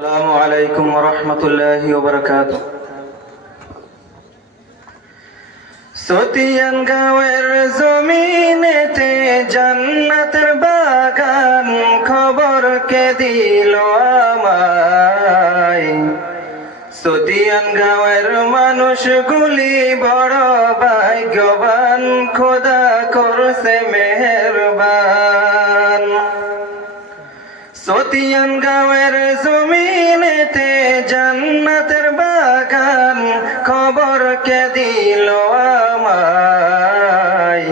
আসসালামু আলাইকুম ওয়া রাহমাতুল্লাহি ওয়া বারাকাতুহু। সতিয়ান গাঁওয়ের জমিনেতে জান্নাতের বাগান খবর কে দিল আমায়। সতিয়ান গাঁওয়ের মানুষগুলি বড় ভাগ্যবান, খোদা করছে মেহেরবান। সতিয়ান গাঁওয়ের জমিনেতে জান্নাতের বাগান খবর কে দিল আমায়।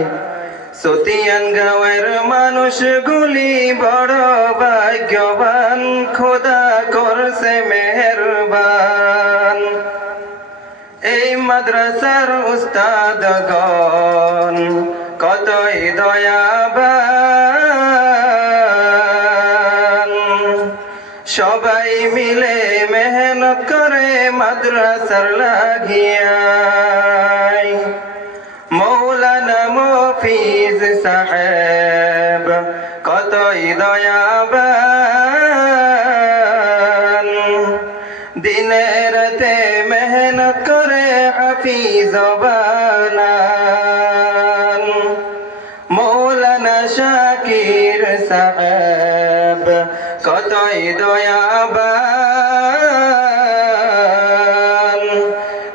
সতিয়ান গাঁওয়ের মানুষগুলি বড় ভাগ্যবান, খোদা করছে মেহেরবান। এই মাদ্রাসার উস্তাদগণ কতই দয়াবান, সবাই মিলে মেহনত করে মাদ্রাসার লাগিয়ায়। মৌলানা মফিজ সাহেব কতই দয়াবান, দিনে রাতে মেহনত করে হাফিজ বানান। মৌলানা শাকির সাহেব কতই দয়াবান,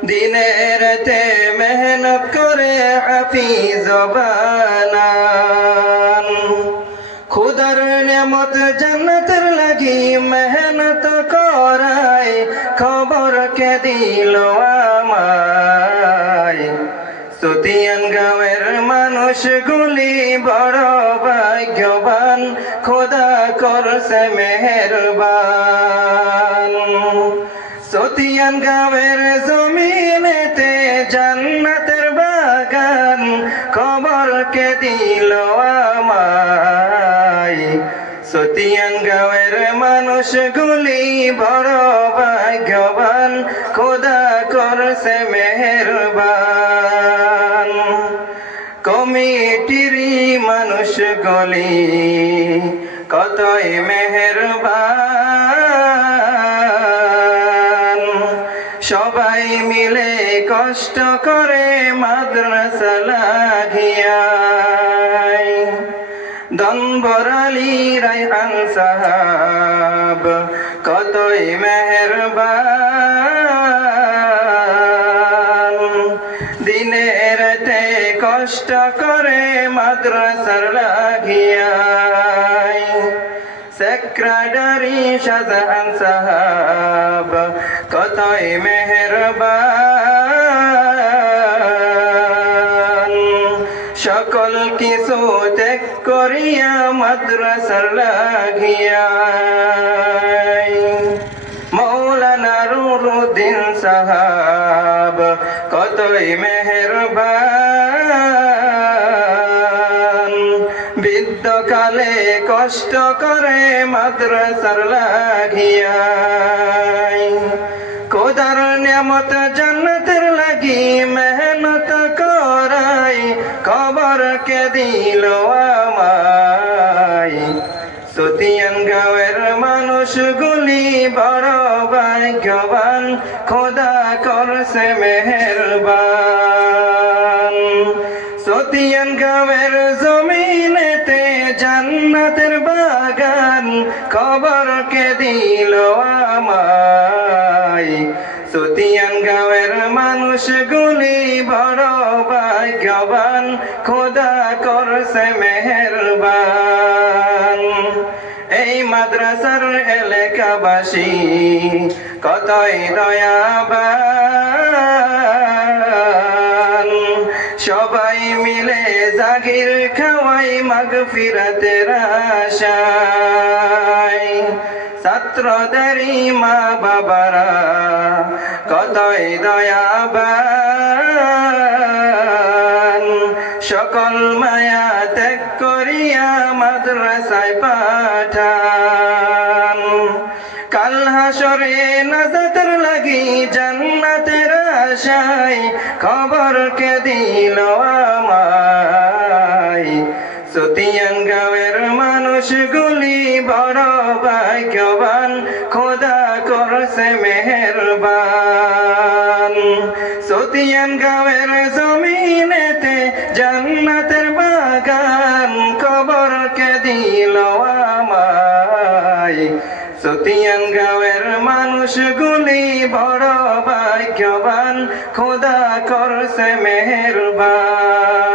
দিনে রাতে মেহনত করে হাফিজ বানান। খুদার নেমত জান্নাতের লাগি মেহনত করায় খবর কে দিল আমায়। সতিয়ান গাঁওয়ের মানুষগুলি বড় ভাগ্যবান, খোদা করছে মেহেরবান। সতিয়ান গাঁওয়ের জমিনেতে জান্নাতের বাগান খবর কে দিল আমায়। সতিয়ান গাঁওয়ের মানুষগুলি বড় ভাগ্যবান, খোদা করছে মেহেরবান। কমিটির মানুষগুলি কতই মেহেরবান, সবাই মিলে কষ্ট করে মাদ্রাসা লাগিয়ায়। দনবর আলী রায়হান সাহাব কতই মেহেরবান, দিনে রাতে কষ্ট করে মাদ্রাসার লাগিয়ায়। সেক্রেটারি শাহজাহান সাহাব কতই মেহেরবান, সকল কিছু ত্যাগ করিয়া মাদ্রাসার লাগিয়ায়। মৌলানা নুরুদ্দিন সাহাব কতই মেহেরবান, বৃদ্ধকালে কষ্ট করে মাদ্রাসার লাগিয়ায়। খোদার নিয়ামত জান্নাতের লাগি মেহনত করাই খবর কে দিল আমায়। সতিয়ান গাঁওয়ের মানুষগুলি বড় ভাগ্যবান, খোদা করছে মেহেরবান। সতিয়ান গাঁওয়ের জমিনেতে জান্নাতের বাগান খবর কে দিল আমায়। সতিয়ান গাঁওয়ের মানুষগুলি বড় ভাগ্যবান, খোদা করছে মেহেরবান। এই মাদ্রাসার এলাকাবাসী কতই দয়াবান, সবাই মিলে জাগির খাওয়াই মাগফিরাতের আশায়। ছাত্রদেরই মা বাবারা কতই দয়াবান, সকল মায়া ত্যাগ করিয়া মাদ্রাসায় পাঠান। কাল হাসরে নাজাতের লাগি জান্নাতের আশায় খবর কে দিল আমায়। সতিয়ান গাঁওয়ের মানুষগুলি বড় ভাগ্যবান, খোদা করছে মেহেরবান সতিয়ান গাঁয়ের জমিনেতে জান্নাতের বাগান খবরকে দিল আমায় সতিয়ান গাঁয়ের মানুষগুলি বড় ভাগ্যবান খোদা করছে মেহেরবান